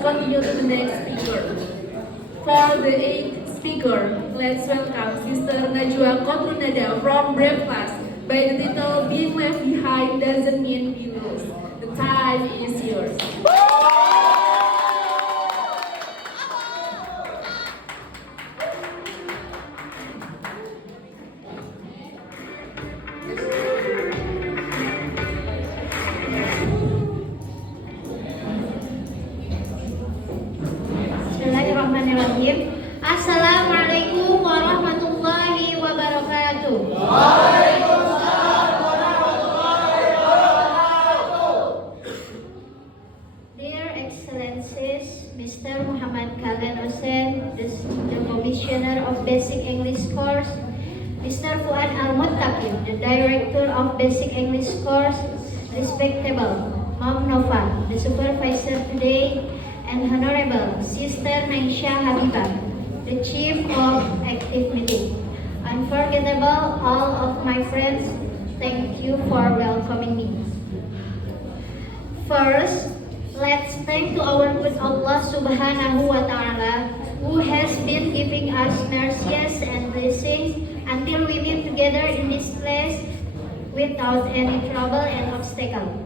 continue to the next speaker. For the eighth speaker, let's welcome Sister Najwa Kotrunada from Brave Class by the title Being Left Behind Doesn't Mean We Lose. The time is yours. Bismillahirrahmanirrahim. Assalamualaikum warahmatullahi wabarakatuh. Dear Excellencies, Mr. Muhammad Khalil Hussein, the Commissioner of Basic English Course, Mr. Fuad Al-Muttaqib, the Director of Basic English Course, respectable Mom Nova, the Supervisor today, and Honorable Sister Naisha Habibah, the Chief of Active Meeting. Unforgettable, all of my friends, thank you for welcoming me. First, let's thank to our good Allah Subhanahu wa Ta'ala, who has been giving us mercies and blessings until we meet together in this place without any trouble and obstacle.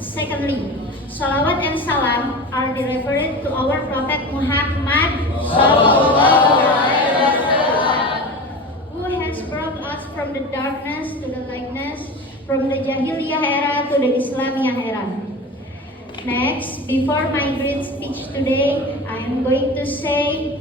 Secondly, salawat and salam are delivered to our Prophet Muhammad Sallallahu Alaihi Wasallam, who has brought us from the darkness to the lightness, from the Jahiliyah era to the Islamiyah era. Next, before my great speech today, I am going to say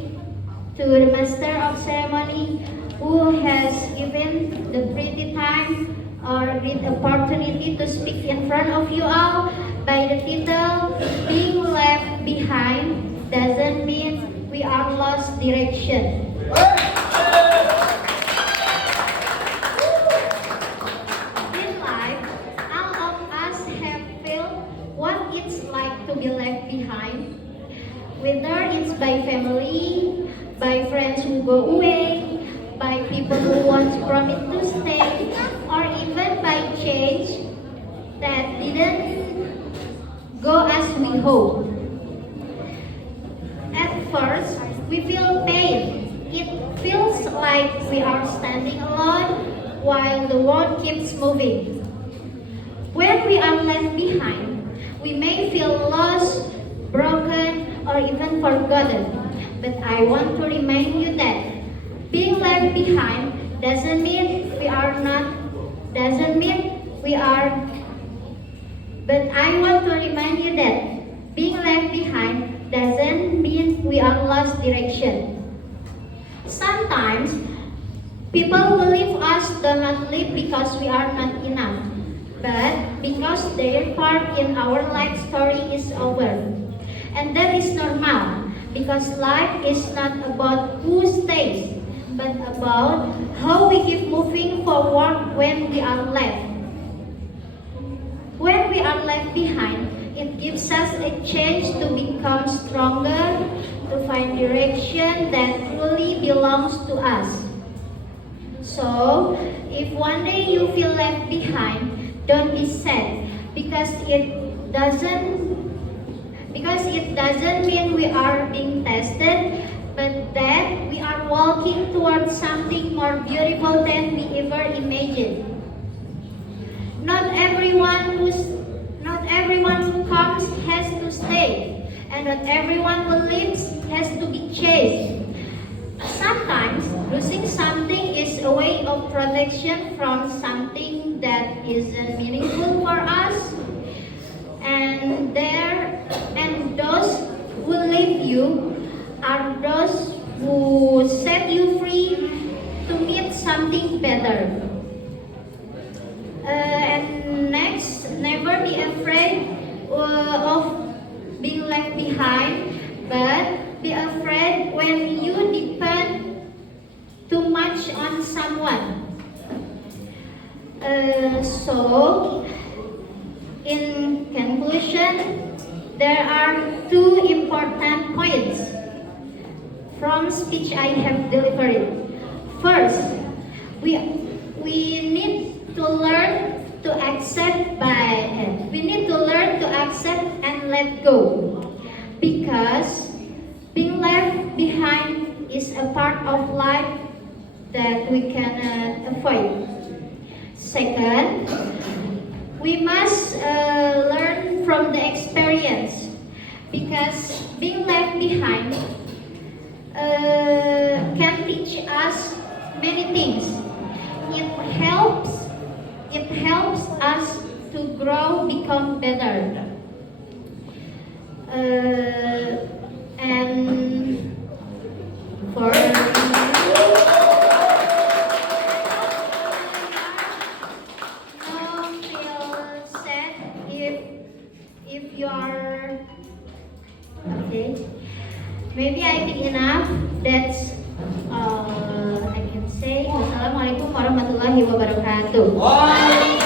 to the Master of Ceremony, who has given the pretty time or great opportunity to speak in front of you all, by the title, Being Left Behind Doesn't Mean We Are Lost Direction. In life, all of us have felt what it's like to be left behind, whether it's by family, by friends who go away, by people who once promised to stay, or even by change that didn't go as we hope. At first, we feel pain. It feels like we are standing alone while the world keeps moving. When we are left behind, we may feel lost, broken, or even forgotten. But I want to remind you that being left behind doesn't mean we are But I want to remind you that being left behind doesn't mean we are lost direction. Sometimes, people who leave us do not leave because we are not enough, but because their part in our life story is over. And that is normal, because life is not about who stays, but about how we keep moving forward when we are left. When we are left behind, it gives us a chance to become stronger, to find direction that truly belongs to us. So, if one day you feel left behind, don't be sad, because it doesn't mean we are being tested, but that we are walking towards something more beautiful than we ever imagined. Not everyone who comes has to stay, and not everyone who leaves has to be chased. Sometimes losing something is a way of protection from something that isn't meaningful for us, and those who leave you are those who set you free to meet something better. And next, never be afraid of being left behind, but be afraid when you depend too much on someone. So, in conclusion, there are two important points from speech I have delivered. First, we need to learn to accept and let go. because being left behind is a part of life that we cannot avoid. Second, we must learn from the experience because being left behind can teach us many things. It helps us to grow, become better. And for don't feel sad if you are okay. Maybe I think enough. That's I can say. Wassalamualaikum warahmatullahi wabarakatuh.